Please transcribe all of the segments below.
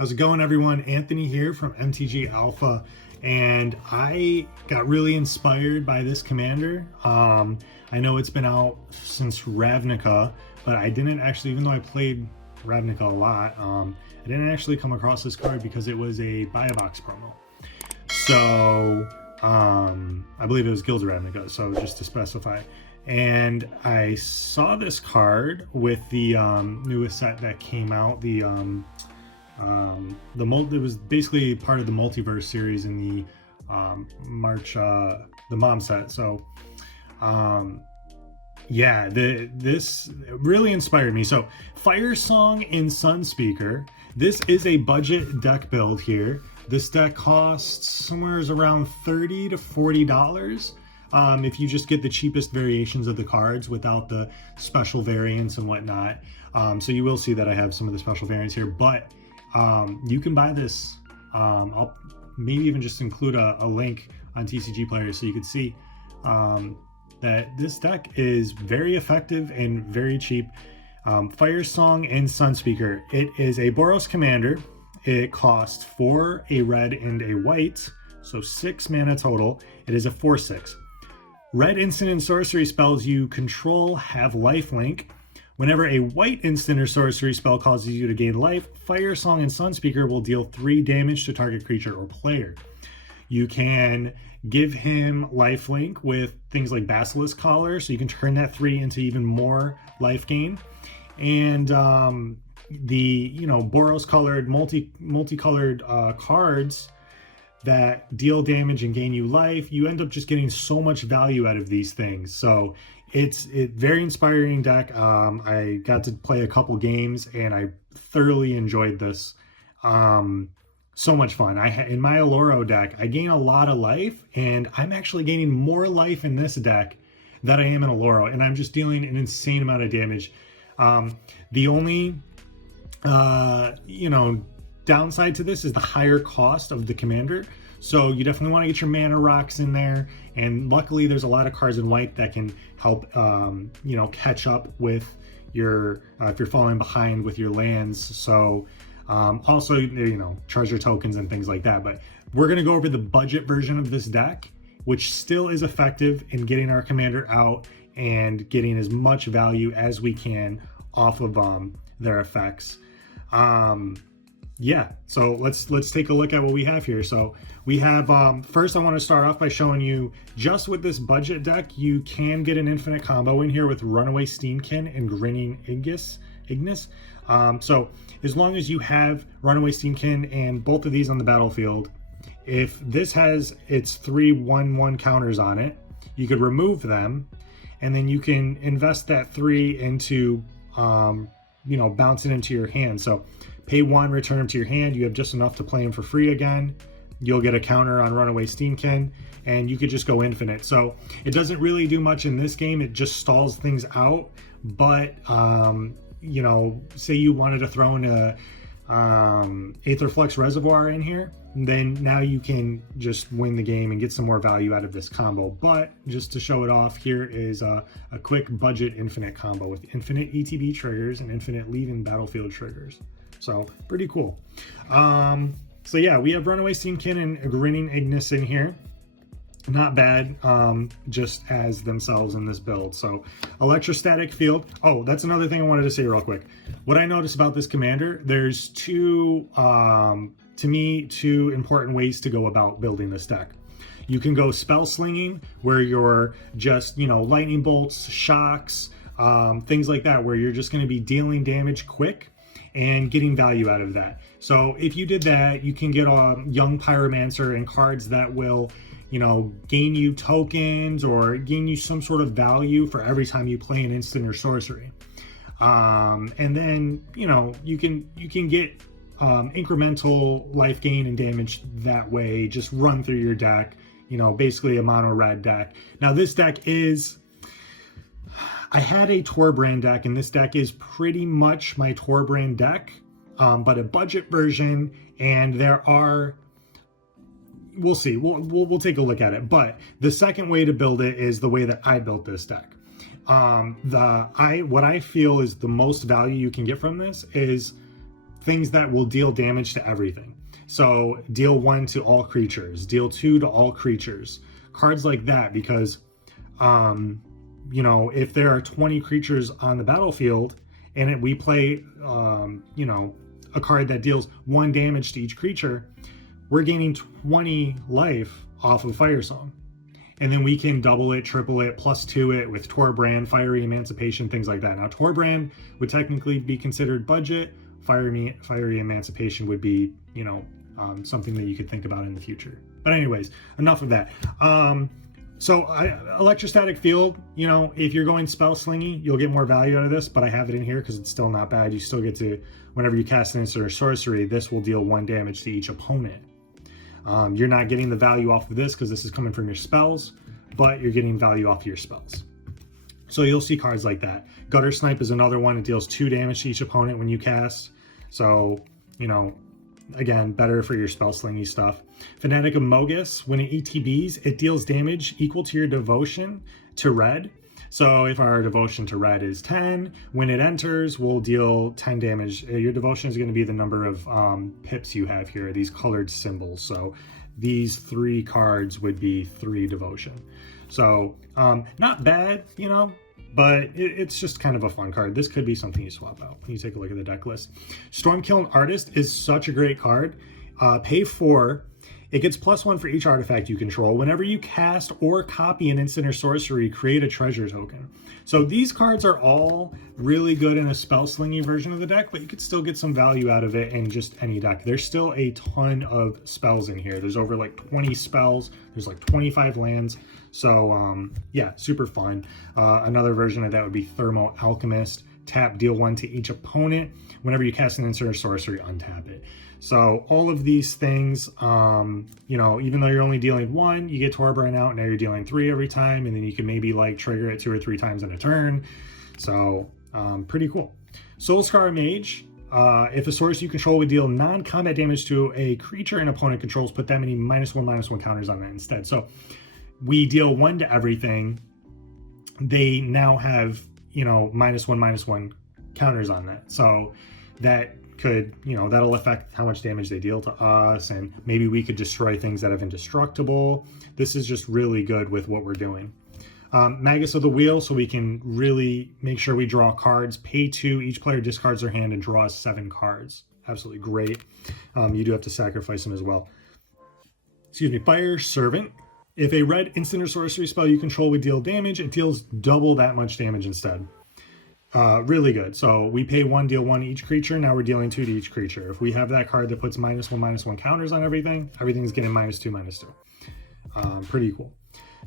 How's it going, everyone? Anthony here from MTG Alpha, and I got really inspired by this commander. I know it's been out since Ravnica, but I didn't actually, even though I played Ravnica a lot, I didn't actually come across this card because it was a buy a box promo. So I believe it was Guild Ravnica, so just to specify. And I saw this card with the newest set that came out, it was basically part of the multiverse series in the March, the mom set. So yeah, this really inspired me. So Firesong and Sunspeaker, this is a budget deck build here. This deck costs somewhere around $30 to $40 if you just get the cheapest variations of the cards without the special variants and whatnot. So you will see that I have some of the special variants here, but you can buy this. I'll maybe even just include a link on TCG Player so you can see that this deck is very effective and very cheap. Firesong and Sunspeaker. It is a Boros commander. It costs 4, a red and a white, so 6 mana total. It is a 4/6. Red instant and sorcery spells you control have lifelink. Whenever a white instant or sorcery spell causes you to gain life, Firesong and Sunspeaker will deal 3 damage to target creature or player. You can give him lifelink with things like Basilisk Collar, so you can turn that 3 into even more life gain. And the Boros colored multicolored cards that deal damage and gain you life, you end up just getting so much value out of these things. So it's very inspiring deck. I got to play a couple games and I thoroughly enjoyed this. So much fun. In my Aloro deck, I gain a lot of life, and I'm actually gaining more life in this deck than I am in Aloro, and I'm just dealing an insane amount of damage. The only downside to this is the higher cost of the commander. So you definitely want to get your mana rocks in there, and luckily there's a lot of cards in white that can help catch up with your if you're falling behind with your lands. So also treasure tokens and things like that. But we're going to go over the budget version of this deck, which still is effective in getting our commander out and getting as much value as we can off of their effects. Yeah, so let's take a look at what we have here. So we have, first I want to start off by showing you, just with this budget deck, you can get an infinite combo in here with Runaway Steamkin and Grinning Ignis. So as long as you have Runaway Steamkin and both of these on the battlefield, if this has its 3/1/1 counters on it, you could remove them, and then you can invest that 3 into, bounce it into your hand. So pay 1, return them to your hand. You have just enough to play them for free again. You'll get a counter on Runaway Steamkin, and you could just go infinite. So it doesn't really do much in this game. It just stalls things out. But, say you wanted to throw in a Aetherflux Reservoir in here, then now you can just win the game and get some more value out of this combo. But just to show it off, here is a quick budget infinite combo with infinite ETB triggers and infinite leave-in battlefield triggers. So pretty cool. So yeah, we have Runaway Steamkin and Grinning Ignis in here. Not bad, just as themselves in this build. So Electrostatic Field. Oh, that's another thing I wanted to say real quick. What I noticed about this commander, there's two important ways to go about building this deck. You can go spell slinging, where you're just, lightning bolts, shocks, things like that, where you're just going to be dealing damage quick and getting value out of that. So if you did that, you can get a Young Pyromancer and cards that will, gain you tokens or gain you some sort of value for every time you play an instant or sorcery. And then, you can get incremental life gain and damage that way. Just run through your deck, basically a mono red deck. Now this deck is, I had a Torbrand deck, and this deck is pretty much my Torbrand deck, but a budget version, and there are, we'll see, we'll take a look at it. But the second way to build it is the way that I built this deck. What I feel is the most value you can get from this is things that will deal damage to everything. So deal 1 to all creatures, deal 2 to all creatures, cards like that, because you know, if there are 20 creatures on the battlefield and we play you know, a card that deals 1 damage to each creature, we're gaining 20 life off of Firesong. And then we can double it, triple it, +2 it with Torbrand, Fiery Emancipation, things like that. Now, Torbrand would technically be considered budget. Fiery Emancipation would be, you know, something that you could think about in the future. But anyways, enough of that. So Electrostatic Field, you know, if you're going spell slingy, you'll get more value out of this, but I have it in here because it's still not bad. You still get to, whenever you cast an instant or sorcery, this will deal 1 damage to each opponent. You're not getting the value off of this because this is coming from your spells, but you're getting value off of your spells. So you'll see cards like that. Gutter Snipe is another one. It deals 2 damage to each opponent when you cast. So, you know, again, better for your spell slingy stuff. Fanatic of Mogus, when it ETBs, it deals damage equal to your devotion to red. So if our devotion to red is 10, when it enters, we'll deal 10 damage. Your devotion is going to be the number of pips you have here, these colored symbols. So these 3 cards would be 3 devotion. So not bad, you know, but it's just kind of a fun card. This could be something you swap out when you take a look at the deck list. Stormkiln Artist is such a great card. Pay 4. It gets +1 for each artifact you control. Whenever you cast or copy an instant or sorcery, create a treasure token. So these cards are all really good in a spell slingy version of the deck, but you could still get some value out of it in just any deck. There's still a ton of spells in here. There's over like 20 spells. There's like 25 lands. So yeah, super fun. Another version of that would be Thermo Alchemist. Tap, deal 1 to each opponent. Whenever you cast an instant or sorcery, untap it. So all of these things, you know, even though you're only dealing 1, you get Torbrand out. Now you're dealing 3 every time, and then you can maybe like trigger it 2 or 3 times in a turn. So pretty cool. Soulscar Mage. If a source you control would deal non-combat damage to a creature an opponent controls, put that many -1/-1 counters on that instead. So we deal 1 to everything. They now have, you know, -1/-1 counters on that. So that could, you know, that'll affect how much damage they deal to us, and maybe we could destroy things that have indestructible. This is just really good with what we're doing. Magus of the Wheel, so we can really make sure we draw cards. Pay 2, each player discards their hand and draws 7 cards. Absolutely great. You do have to sacrifice them as well. Excuse me. Fire Servant. If a red instant or sorcery spell you control would deal damage, it deals double that much damage instead. Really good. So we pay 1, deal 1 to each creature. Now we're dealing 2 to each creature. If we have that card that puts -1/-1 counters on everything, everything's getting -2/-2. Pretty cool.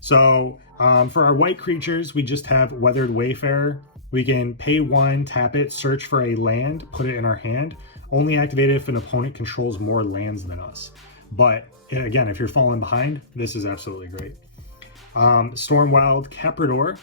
So for our white creatures, we just have Weathered Wayfarer. We can pay 1, tap it, search for a land, put it in our hand. Only activate it if an opponent controls more lands than us. But again, if you're falling behind, this is absolutely great. Stormwild Caprador.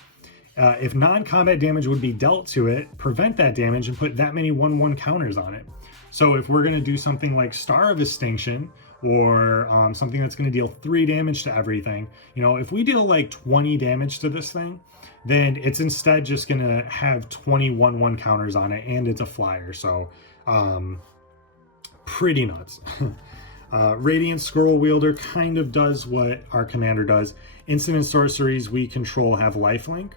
If non-combat damage would be dealt to it, prevent that damage and put that many 1/1 counters on it. So if we're going to do something like Star of Extinction, or something that's going to deal 3 damage to everything, you know, if we deal like 20 damage to this thing, then it's instead just going to have 20 1/1 counters on it, and it's a flyer. So pretty nuts. Radiant Scroll Wielder kind of does what our commander does. Instant and sorceries we control have lifelink.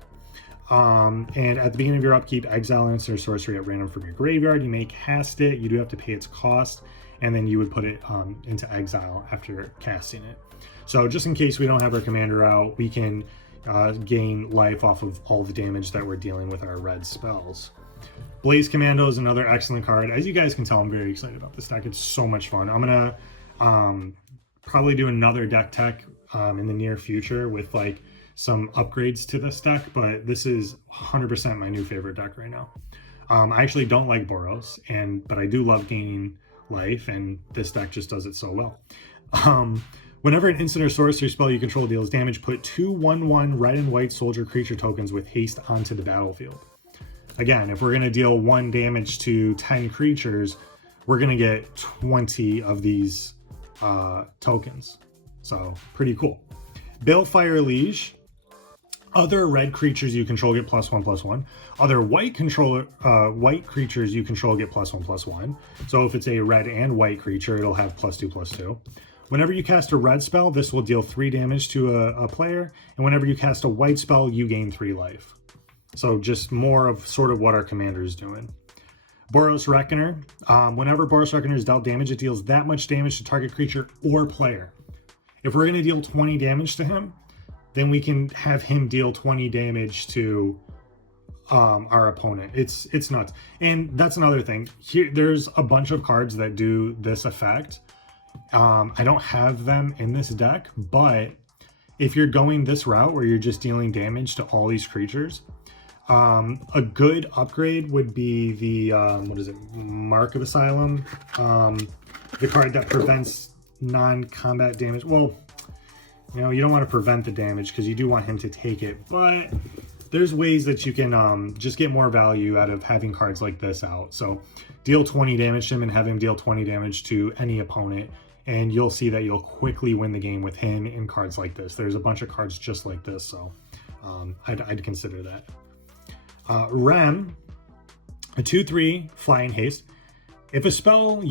And at the beginning of your upkeep, exile an instant or sorcery at random from your graveyard. You may cast it. You do have to pay its cost, and then you would put it into exile after casting it. So just in case we don't have our commander out, we can gain life off of all the damage that we're dealing with our red spells. Blaze Commando is another excellent card. As you guys can tell, I'm very excited about this deck. It's so much fun. I'm gonna probably do another deck tech in the near future with like some upgrades to this deck, but this is 100% my new favorite deck right now. I actually don't like Boros, but I do love gaining life, and this deck just does it so well. Whenever an instant or sorcery spell you control deals damage, put 2 1/1 red and white soldier creature tokens with haste onto the battlefield. Again, if we're going to deal 1 damage to 10 creatures, we're going to get 20 of these tokens. So pretty cool. Balefire Liege. Other red creatures you control get +1/+1. Other white creatures you control get +1/+1. So if it's a red and white creature, it'll have +2/+2. Whenever you cast a red spell, this will deal 3 damage to a player. And whenever you cast a white spell, you gain 3 life. So just more of sort of what our commander is doing. Boros Reckoner. Whenever Boros Reckoner is dealt damage, it deals that much damage to target creature or player. If we're going to deal 20 damage to him, then we can have him deal 20 damage to our opponent. It's nuts. And that's another thing. Here, there's a bunch of cards that do this effect. I don't have them in this deck, but if you're going this route where you're just dealing damage to all these creatures, a good upgrade would be the, what is it, Mark of Asylum, the card that prevents non-combat damage. Well, you know, you don't want to prevent the damage because you do want him to take it, but there's ways that you can just get more value out of having cards like this out. So deal 20 damage to him and have him deal 20 damage to any opponent, and you'll see that you'll quickly win the game with him in cards like this. There's a bunch of cards just like this, so I'd consider that. Rem, a 2/3 fly and haste. If a spell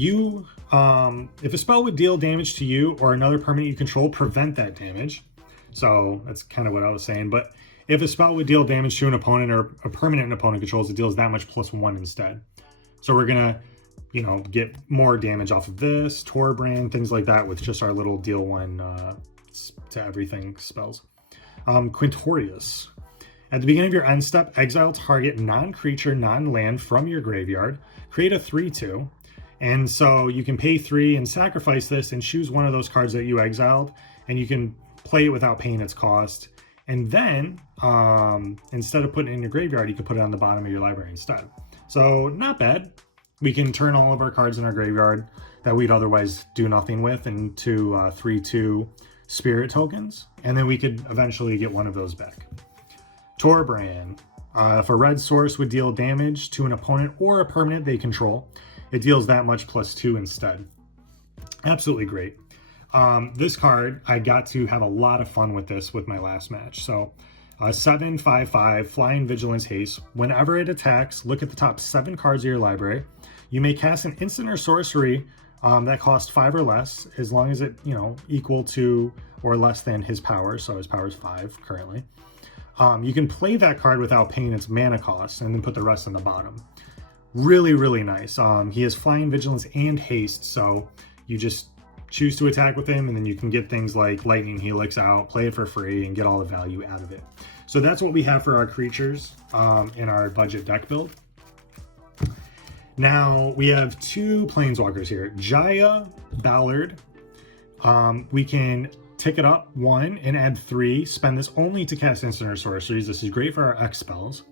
would deal damage to you or another permanent you control, prevent that damage. So that's kind of what I was saying. But if a spell would deal damage to an opponent or a permanent an opponent controls, it deals that much +1 instead. So we're gonna, you know, get more damage off of this, Torbrand, things like that with just our little deal 1 to everything spells. Quintorius. At the beginning of your end step, exile target non-creature, non-land from your graveyard. Create a 3/2. And so you can pay 3 and sacrifice this and choose one of those cards that you exiled, and you can play it without paying its cost. And then, instead of putting it in your graveyard, you can put it on the bottom of your library instead. So not bad. We can turn all of our cards in our graveyard that we'd otherwise do nothing with into 3/2 spirit tokens. And then we could eventually get one of those back. Torbrand. If a red source would deal damage to an opponent or a permanent they control, it deals that much +2 instead. Absolutely great. This card, I got to have a lot of fun with this with my last match. So 7/5/5 Flying Vigilance Haste. Whenever it attacks, look at the top 7 cards of your library. You may cast an instant or sorcery that costs 5 or less, as long as it, you know, equal to or less than his power. So his power is 5 currently. You can play that card without paying its mana cost and then put the rest on the bottom. Really, really nice. He has Flying Vigilance and Haste, so you just choose to attack with him, and then you can get things like Lightning Helix out, play it for free, and get all the value out of it. So that's what we have for our creatures in our budget deck build. Now, we have 2 Planeswalkers here. Jaya Ballard. We can tick it up 1 and add 3. Spend this only to cast instant or sorceries. This is great for our X spells.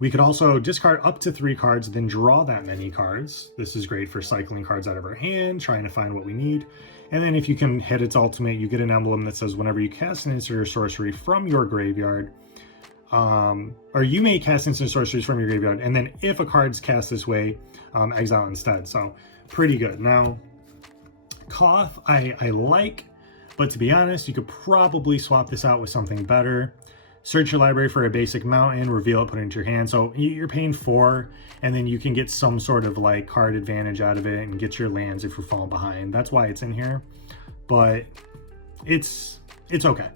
We could also discard up to 3 cards, then draw that many cards. This is great for cycling cards out of our hand, trying to find what we need. And then if you can hit its ultimate, you get an emblem that says whenever you cast an instant or sorcery from your graveyard, or you may cast instant sorceries from your graveyard, and then if a card's cast this way, exile instead. So pretty good. Now, Koth, I like, but to be honest, you could probably swap this out with something better. Search your library for a basic mountain, reveal it, put it into your hand. So you're paying 4, and then you can get some sort of like card advantage out of it and get your lands if you're falling behind. That's why it's in here, but it's okay.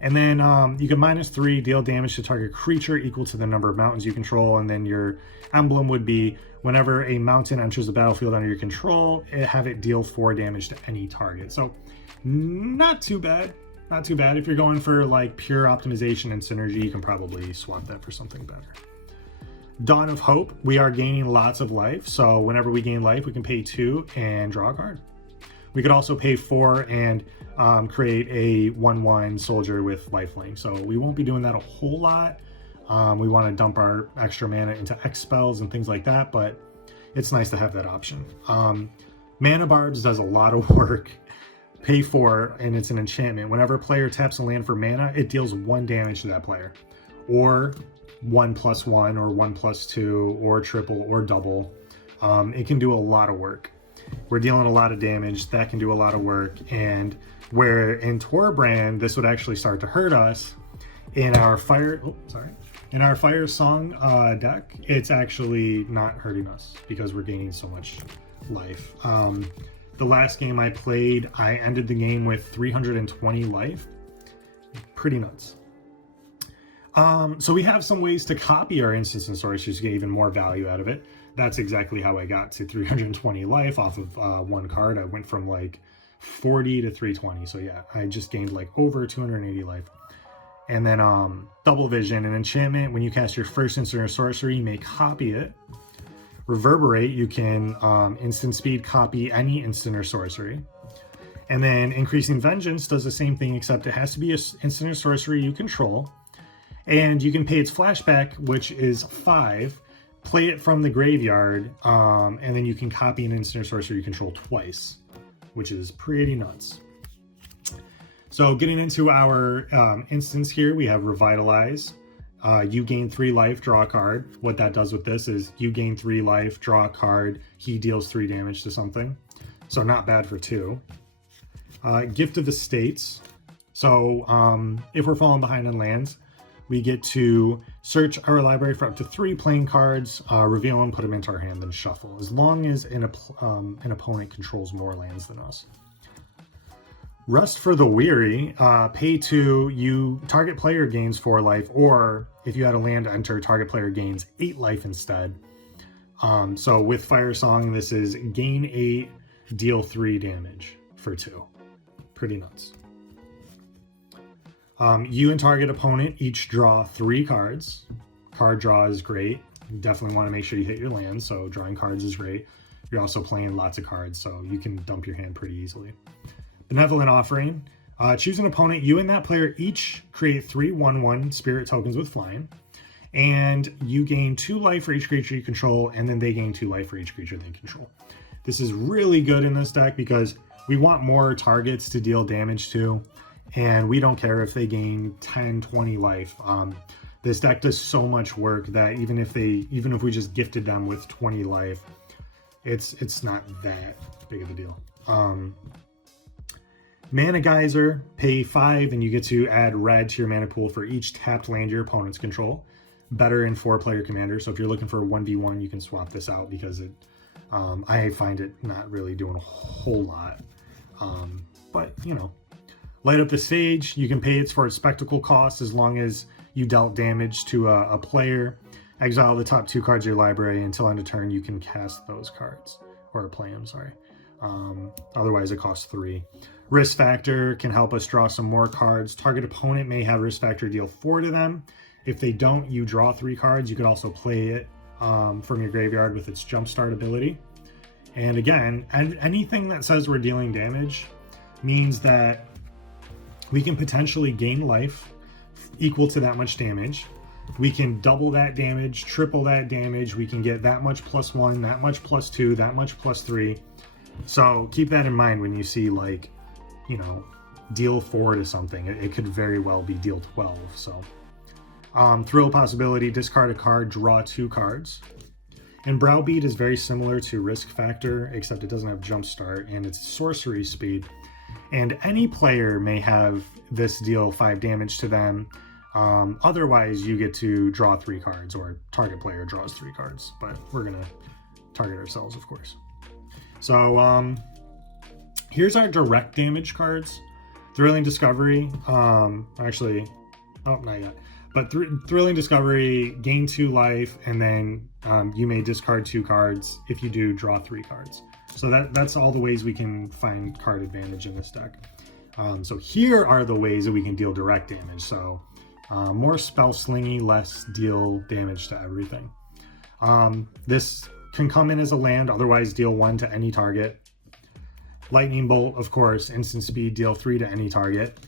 And then you can -3, deal damage to target creature equal to the number of mountains you control. And then your emblem would be whenever a mountain enters the battlefield under your control, have it deal 4 damage to any target. So not too bad. Not too bad. If you're going for like pure optimization and synergy, you can probably swap that for something better. Dawn of Hope. We are gaining lots of life. So whenever we gain life, we can pay 2 and draw a card. We could also pay 4 and create a 1/1 soldier with lifelink. So we won't be doing that a whole lot. We want to dump our extra mana into X spells and things like that, but it's nice to have that option. Mana Barbs does a lot of work. Pay 4, and it's an enchantment. Whenever a player taps a land for mana, it deals 1 damage to that player. Or 1/+1, or 1/2, or triple, or double. It can do a lot of work. We're dealing a lot of damage. That can do a lot of work. And where in Torbrand, this would actually start to hurt us, In our Firesong deck, it's actually not hurting us because we're gaining so much life. The last game I played, I ended the game with 320 life. Pretty nuts. So we have some ways to copy our instants and sorceries to get even more value out of it. That's exactly how I got to 320 life off of one card. I went from like 40 to 320. So yeah, I just gained like over 280 life. And then double vision, an enchantment. When you cast your first instant or sorcery, you may copy it. Reverberate, you can instant speed copy any instant or sorcery. And then increasing vengeance does the same thing, except it has to be an instant or sorcery you control. And you can pay its flashback, which is 5, play it from the graveyard, and then you can copy an instant or sorcery you control twice, which is pretty nuts. So getting into our instance here, we have Revitalize. You gain 3 life, draw a card. What that does with this is you gain 3 life, draw a card, he deals 3 damage to something. So not bad for 2. Gift of the States. So if we're falling behind on lands, we get to search our library for up to 3 playing cards, reveal them, put them into our hand, then shuffle, as long as an opponent controls more lands than us. Rest for the Weary, pay 2, you target player gains 4 life, or if you had a land enter, target player gains 8 life instead. So with Firesong, this is gain 8, deal 3 damage for 2. Pretty nuts. You and target opponent each draw 3 cards. Card draw is great. You definitely want to make sure you hit your land, so drawing cards is great. You're also playing lots of cards, so you can dump your hand pretty easily. Benevolent Offering. Choose an opponent. You and that player each create 3 1/1 spirit tokens with flying. And you gain 2 life for each creature you control, and then they gain 2 life for each creature they control. This is really good in this deck because we want more targets to deal damage to, and we don't care if they gain 10, 20 life. This deck does so much work that even if we just gifted them with 20 life, it's not that big of a deal. Mana Geyser, pay 5 and you get to add red to your mana pool for each tapped land your opponents control. Better in 4-player commander, so if you're looking for a 1v1, you can swap this out because I find it not really doing a whole lot. But, you know. Light Up the Sage, you can pay it for its spectacle cost as long as you dealt damage to a player. Exile the top 2 cards of your library. Until end of turn, you can cast those cards. Or play them, sorry. Otherwise, it costs 3. Risk Factor can help us draw some more cards. Target opponent may have Risk Factor deal 4 to them. If they don't, you draw 3 cards. You could also play it from your graveyard with its Jumpstart ability. And again, anything that says we're dealing damage means that we can potentially gain life equal to that much damage. We can double that damage, triple that damage. We can get that much +1, that much +2, that much +3. So keep that in mind when you see, like, you know, deal 4 to something. It could very well be deal 12. So Thrill Possibility, discard a card, draw 2 cards. And Browbeat is very similar to Risk Factor, except it doesn't have Jumpstart, and it's sorcery speed. And any player may have this deal 5 damage to them. Otherwise, you get to draw 3 cards, or target player draws 3 cards. But we're going to target ourselves, of course. So here's our direct damage cards. Thrilling Discovery. Actually, oh, not yet. But Thrilling Discovery, gain 2 life, and then you may discard 2 cards. If you do, draw 3 cards. So that's all the ways we can find card advantage in this deck. So here are the ways that we can deal direct damage. So more spell slingy, less deal damage to everything. This can come in as a land, otherwise deal 1 to any target. Lightning Bolt, of course, instant speed, deal 3 to any target.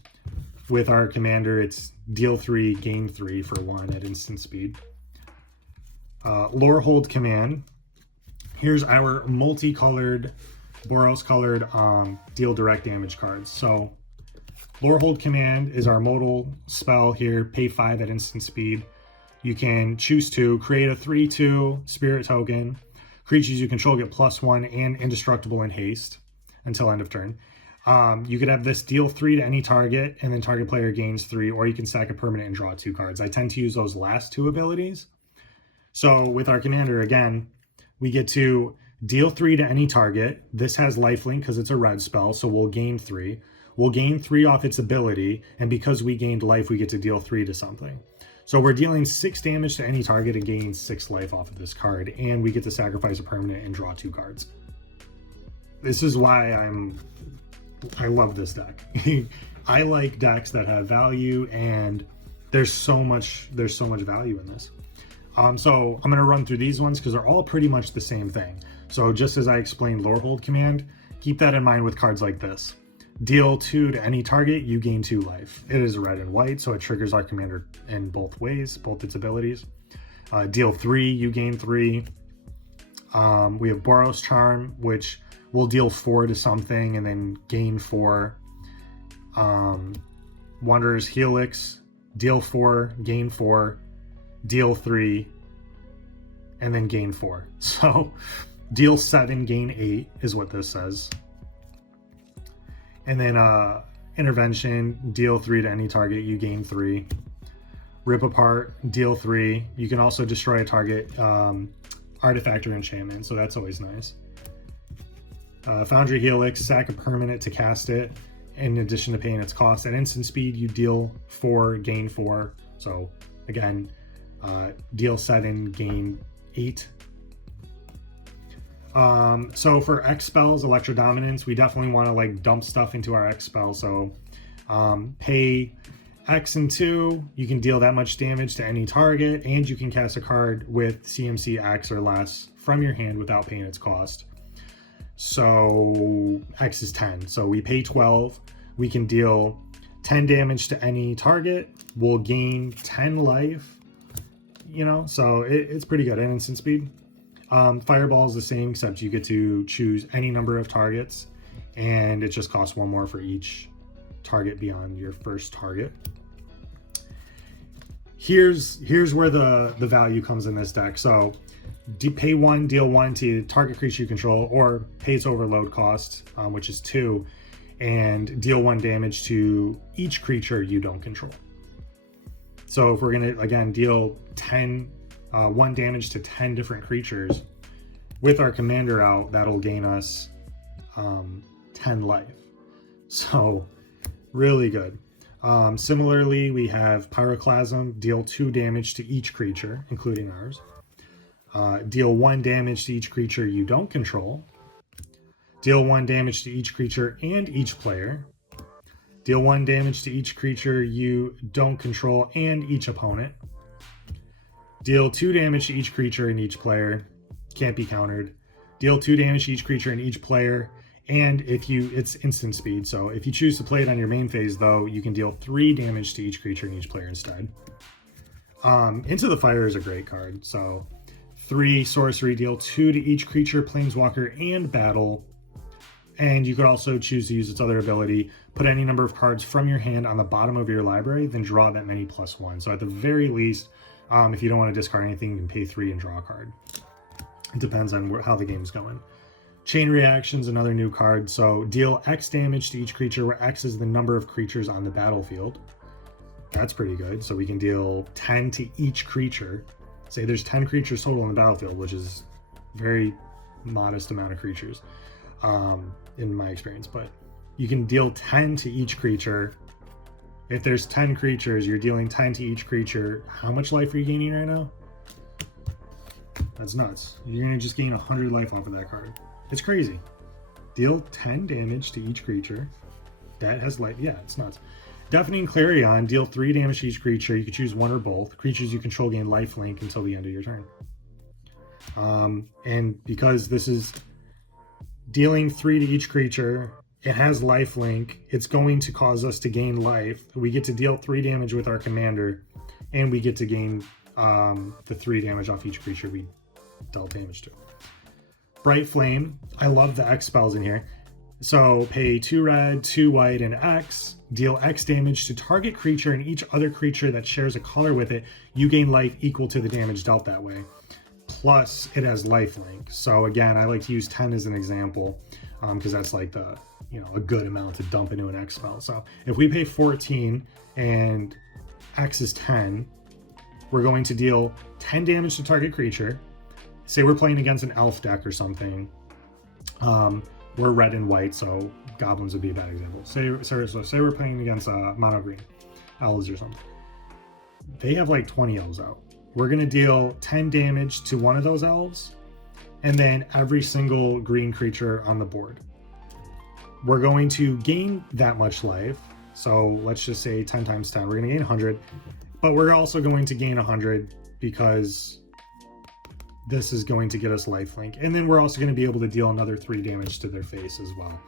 With our commander, it's deal 3, gain 3 for 1 at instant speed. Lorehold Command. Here's our multicolored, Boros colored deal direct damage cards. So Lorehold Command is our modal spell here, pay 5 at instant speed. You can choose to create a 3/2 spirit token. Creatures you control get +1 and indestructible in haste until end of turn. You could have this deal 3 to any target, and then target player gains 3, or you can sack a permanent and draw 2 cards. I tend to use those last 2 abilities. So with our commander, again, we get to deal 3 to any target. This has lifelink because it's a red spell, so we'll gain 3. We'll gain 3 off its ability, and because we gained life, we get to deal 3 to something. So we're dealing 6 damage to any target and gaining 6 life off of this card, and we get to sacrifice a permanent and draw 2 cards. This is why I love this deck. I like decks that have value, and there's so much value in this. So I'm going to run through these ones because they're all pretty much the same thing. So just as I explained Lorehold command, keep that in mind with cards like this. Deal 2 to any target, you gain 2 life. It is red and white, so it triggers our commander in both ways, both its abilities. Deal 3, you gain 3. We have Boros Charm, which will deal 4 to something and then gain 4. Wanderer's Helix, deal 4, gain 4, deal 3, and then gain 4. So deal 7, gain 8 is what this says. And then Intervention, deal 3 to any target, you gain 3. Rip Apart, deal 3. You can also destroy a target artifact or enchantment, so that's always nice. Foundry Helix, sack a permanent to cast it, in addition to paying its cost. At instant speed, you deal 4, gain 4. So again, deal 7, gain 8. So for X spells, Electro Dominance, we definitely want to like dump stuff into our X spell. So pay X and 2, you can deal that much damage to any target, and you can cast a card with CMC X or less from your hand without paying its cost. So X is 10. So we pay 12. We can deal 10 damage to any target. We'll gain 10 life. You know, so it's pretty good. And instant speed. Fireball is the same, except you get to choose any number of targets, and it just costs 1 more for each target beyond your first target. Here's where the value comes in this deck. So pay 1, deal 1 to target creature you control, or pay its overload cost, which is 2, and deal 1 damage to each creature you don't control. So if we're gonna again deal 1 damage to 10 different creatures with our commander out, that'll gain us 10 life. So really good. Similarly, we have Pyroclasm, deal 2 damage to each creature, including ours. Deal 1 damage to each creature you don't control. Deal 1 damage to each creature and each player. Deal 1 damage to each creature you don't control and each opponent. Deal 2 damage to each creature and each player. Can't be countered. Deal 2 damage to each creature and each player. And it's instant speed. So if you choose to play it on your main phase, though, you can deal 3 damage to each creature and each player instead. Into the Fire is a great card. So 3 sorcery, deal 2 to each creature, planeswalker, and battle. And you could also choose to use its other ability. Put any number of cards from your hand on the bottom of your library, then draw that many +1. So at the very least, if you don't want to discard anything, you can pay 3 and draw a card. It depends on how the game's going. Chain Reaction's another new card. So deal X damage to each creature, where X is the number of creatures on the battlefield. That's pretty good. So we can deal 10 to each creature. Say there's 10 creatures total on the battlefield, which is very modest amount of creatures in my experience. But you can deal 10 to each creature. If there's 10 creatures, you're dealing 10 to each creature. How much life are you gaining right now? That's nuts. You're going to just gain 100 life off of that card. It's crazy. Deal 10 damage to each creature. That has life. Yeah, it's nuts. Deafening Clarion. Deal 3 damage to each creature. You can choose 1 or both. Creatures you control gain lifelink until the end of your turn. And because this is dealing 3 to each creature, it has lifelink. It's going to cause us to gain life. We get to deal 3 damage with our commander, and we get to gain the 3 damage off each creature we dealt damage to. Bright Flame. I love the X spells in here. So pay 2 red, 2 white, and X. Deal X damage to target creature and each other creature that shares a color with it. You gain life equal to the damage dealt that way. Plus, it has lifelink. So again, I like to use 10 as an example because that's like the you know, a good amount to dump into an X spell. So if we pay 14 and X is 10, we're going to deal 10 damage to target creature. Say we're playing against an elf deck or something. We're red and white, so goblins would be a bad example. Say we're playing against mono green elves or something. They have like 20 elves out. We're going to deal 10 damage to one of those elves, and then every single green creature on the board. We're going to gain that much life. So let's just say 10 times 10. We're going to gain 100, but we're also going to gain 100 because this is going to get us lifelink. And then we're also going to be able to deal another 3 damage to their face as well.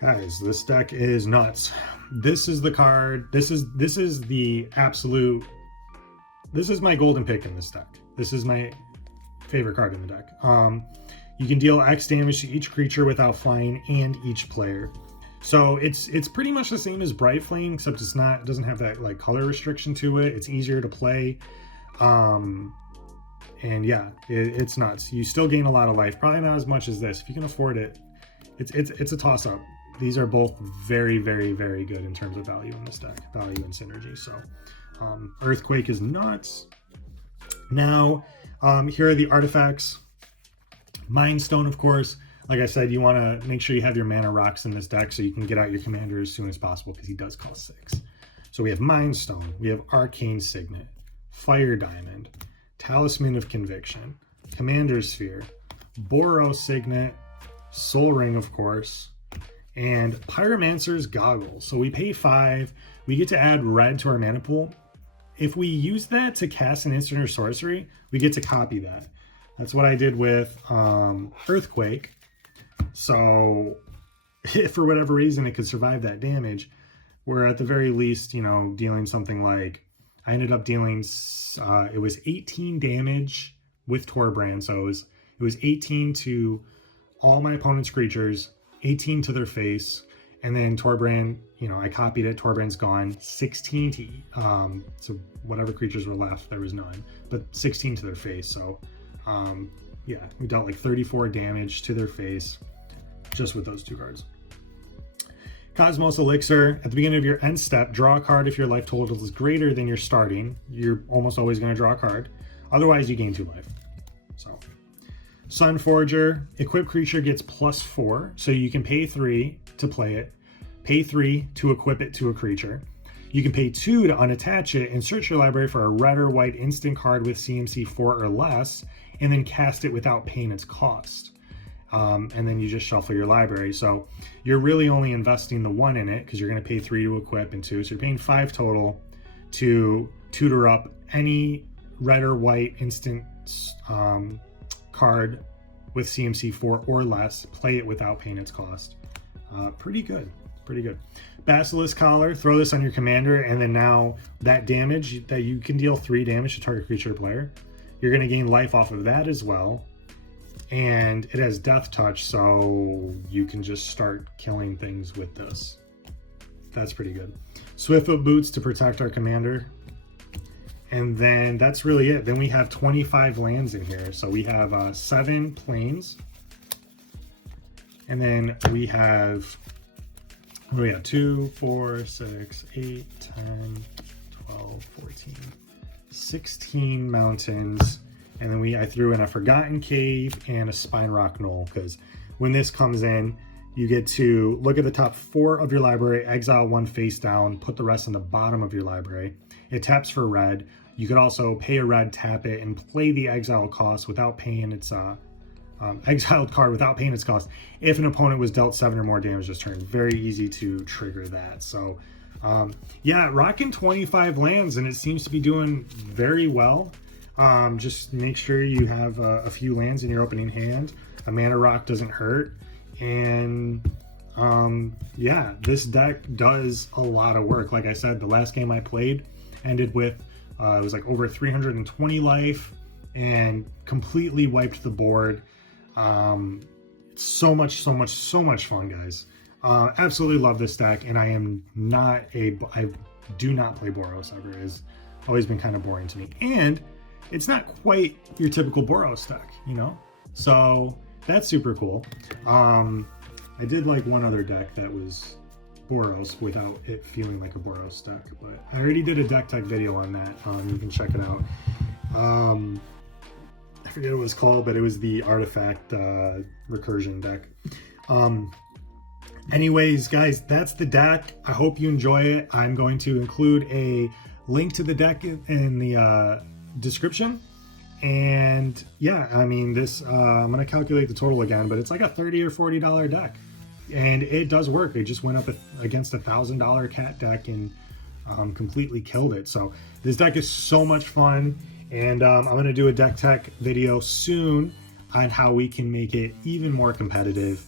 Guys, this deck is nuts. This is the card. This is the absolute. This is my golden pick in this deck. This is my favorite card in the deck. You can deal X damage to each creature without flying and each player. So it's pretty much the same as Bright Flame, except it doesn't have that like color restriction to it. It's easier to play. And yeah, it's nuts. You still gain a lot of life, probably not as much as this. If you can afford it, it's a toss-up. These are both very, very, very good in terms of value in this deck, value and synergy. So Earthquake is nuts. Now, here are the artifacts. Mind Stone, of course. Like I said, you want to make sure you have your mana rocks in this deck so you can get out your commander as soon as possible, because he does cost 6. So we have Mind Stone, we have Arcane Signet, Fire Diamond, Talisman of Conviction, Commander Sphere, Boros Signet, Soul Ring, of course, and Pyromancer's Goggles. So we pay 5, we get to add red to our mana pool. If we use that to cast an instant or sorcery, we get to copy that. That's what I did with Earthquake. So if for whatever reason it could survive that damage, we're at the very least, you know, dealing something like, I ended up dealing, it was 18 damage with Torbrand. So it was 18 to all my opponent's creatures, 18 to their face, and then Torbrand, you know, I copied it, Torbrand's gone, 16 to, so whatever creatures were left, there was none, but 16 to their face. So yeah, we dealt like 34 damage to their face just with those 2 cards. Cosmos Elixir, at the beginning of your end step, draw a card if your life total is greater than your starting. You're almost always going to draw a card. Otherwise, you gain 2 life. So, Sunforger, equipped creature gets +4, so you can pay 3 to play it, pay 3 to equip it to a creature. You can pay 2 to unattach it and search your library for a red or white instant card with CMC 4 or less, and then cast it without paying its cost. And then you just shuffle your library. So you're really only investing the 1 in it because you're going to pay 3 to equip and 2. So you're paying 5 total to tutor up any red or white instant card with CMC 4 or less. Play it without paying its cost. Pretty good. Pretty good. Basilisk Collar, throw this on your commander, and then now that damage that you can deal 3 damage to target creature or player, you're going to gain life off of that as well. And it has Death Touch, so you can just start killing things with this. That's pretty good. Swiftfoot Boots to protect our commander. And then that's really it. Then we have 25 lands in here. So we have 7 planes. And then we have 2, 4, 6, 8, 10, 12, 14, 16 mountains. And then I threw in a Forgotten Cave and a Spine Rock Knoll, because when this comes in, you get to look at the top 4 of your library, exile 1 face down, put the rest in the bottom of your library. It taps for red. You could also pay a red, tap it, and play the exile cost without paying its exiled card without paying its cost if an opponent was dealt 7 or more damage this turn. Very easy to trigger that. So yeah, rocking 25 lands, and it seems to be doing very well. Just make sure you have a few lands in your opening hand. A mana rock doesn't hurt. And yeah, this deck does a lot of work. Like I said, the last game I played ended with it was like over 320 life and completely wiped the board. So much fun, guys. Absolutely love this deck, and I do not play Boros ever. It's always been kind of boring to me. And it's not quite your typical Boros deck, you know? So that's super cool. I did like one other deck that was Boros without it feeling like a Boros deck, but I already did a deck tech video on that. You can check it out. I forget what it was called, but it was the Artifact recursion deck. Anyways, guys, that's the deck. I hope you enjoy it. I'm going to include a link to the deck in the description. And yeah, I mean, this I'm gonna calculate the total again, but it's like a $30 or $40 deck, and it does work. It just went up against $1,000 cat deck and completely killed it. So this deck is so much fun, and I'm gonna do a deck tech video soon on how we can make it even more competitive.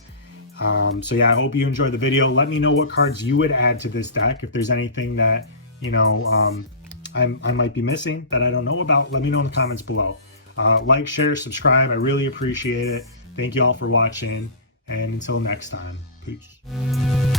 So yeah, I hope you enjoyed the video. Let me know what cards you would add to this deck. If there's anything that, you know, I might be missing that I don't know about, let me know in the comments below. Like, share, subscribe. I really appreciate it. Thank you all for watching. And until next time, peace.